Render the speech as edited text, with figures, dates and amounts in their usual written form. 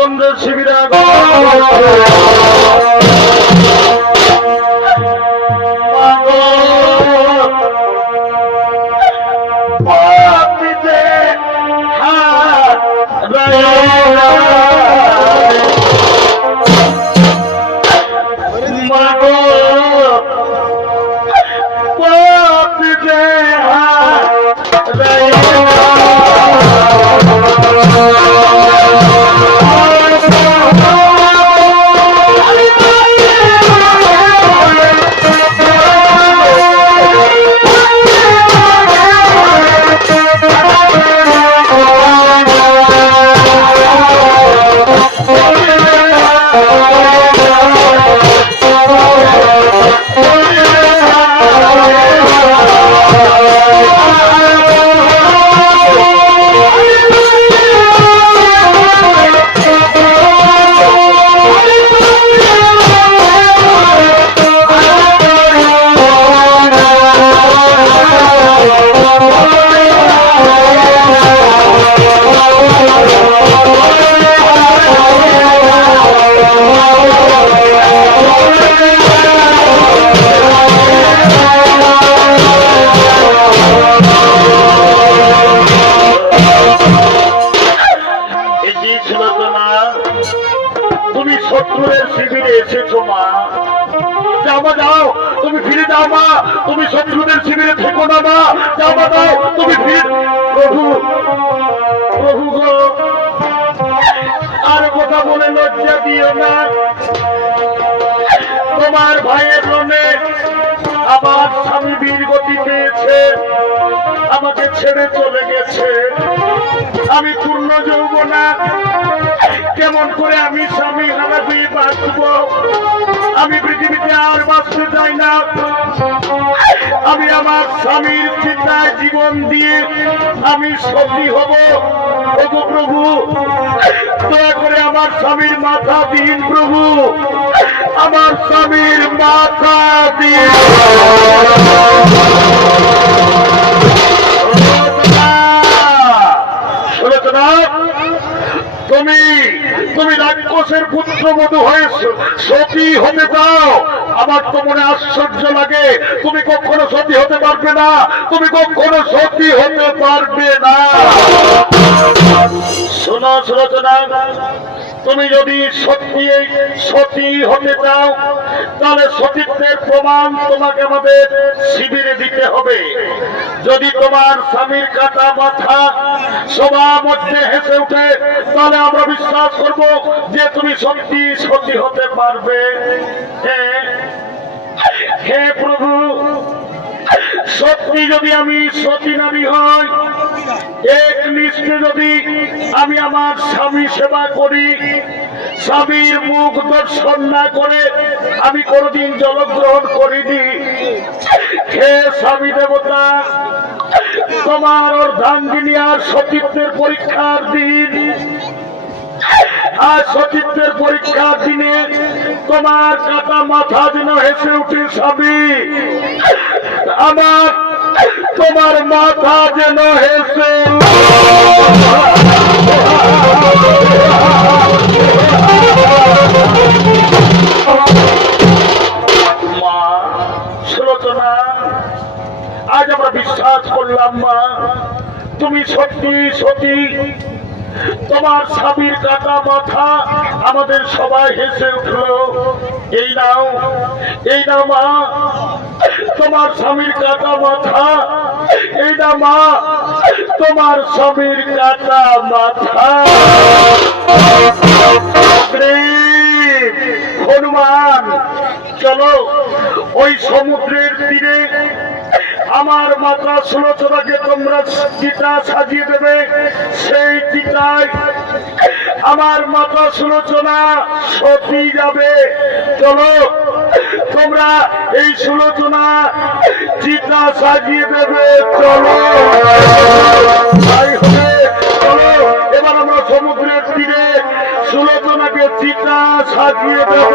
চন্দ্রের শিবিরে তুমি শত্রুদের শিবিরে এসেছো মা। যাও মা যাও, তুমি ফিরে যাও মা, তুমি শত্রুদের শিবিরে থেকো না মা। যাও মা যাও, তুমি ফিরে। প্রভু প্রভু গো, আর কথা বলে লজ্জা দিও না। তোমার ভাইয়ের রণে আমার স্বামী বীর গতি পেয়েছে, আমাকে ছেড়ে চলে গেছে। আমি পূর্ণ যৌবনা, কেমন করে আমি স্বামী হারা দিয়ে বাঁচব? আমি পৃথিবীতে আর বাঁচতে চাই না। আমি আমার স্বামীর চিন্তায় জীবন দিয়ে আমি সতী হব। ওগো প্রভু, দয়া করে আমার স্বামীর মাথা দিন প্রভু, আমার স্বামীর মাথা দিন। তুমি রাক্ষসের পুত্রবধূ হয়ে সতী হতে চাও? আমার তো মনে আশ্চর্য লাগে। তুমি কখনো সতী হতে পারবে না, তুমি কখনো সতী হতে পারবে না। শোনো সুলোচনা, তুমি যদি সত্যি সতী হতে চাও তাহলে সতীত্বের প্রমাণ তোমাকে আমাদের শিবিরে দিতে হবে। যদি তোমার স্বামীর কাটা মাথা সবার মধ্যে হেসে উঠে তাহলে আমরা বিশ্বাস করব যে তুমি সত্যি সতী হতে পারবে। হে প্রভু, সত্যি যদি আমি সতী নারী হই, এক নিষ্ঠে যদি আমি আমার স্বামী সেবা করি, স্বামীর মুখ দর্শন না করে আমি কোনদিন জলগ্রহণ করিনি, হে স্বামী দেবতা, তোমার অর্ধাঙ্গিনী আর সতীত্বের পরীক্ষার দিন, আর সতীত্বের পরীক্ষার দিনে তোমার কাটা মাথা যেন হেসে উঠে স্বামী, আমার তোমার মাথা যেন হেসে। মা সুলোচনা, আজ আমরা বিশ্বাস করলাম মা তুমি সত্যি সতী। তোমার স্বামীর কাটা মাথা আমাদের সবাই হেসে উঠলো। এই নাও, এই নাও মা তোমার স্বামীর কাটা মাথা, এই না মা তোমার স্বামীর কাটা মাথা। হনুমান, চলো ওই সমুদ্রের তীরে আমার মাতা সুলোচনাকে তোমরা চিতা সাজিয়ে দেবে। সেই চিতায় আমার মাতা সুলোচনা সতী যাবে। চলো তোমরা এই সুলোচনা চিতা সাজিয়ে দেবে। চলো তাই হবে, চলো এবার আমরা সমুদ্রের তীরে সুলোচনাকে চিতা সাজিয়ে দেব।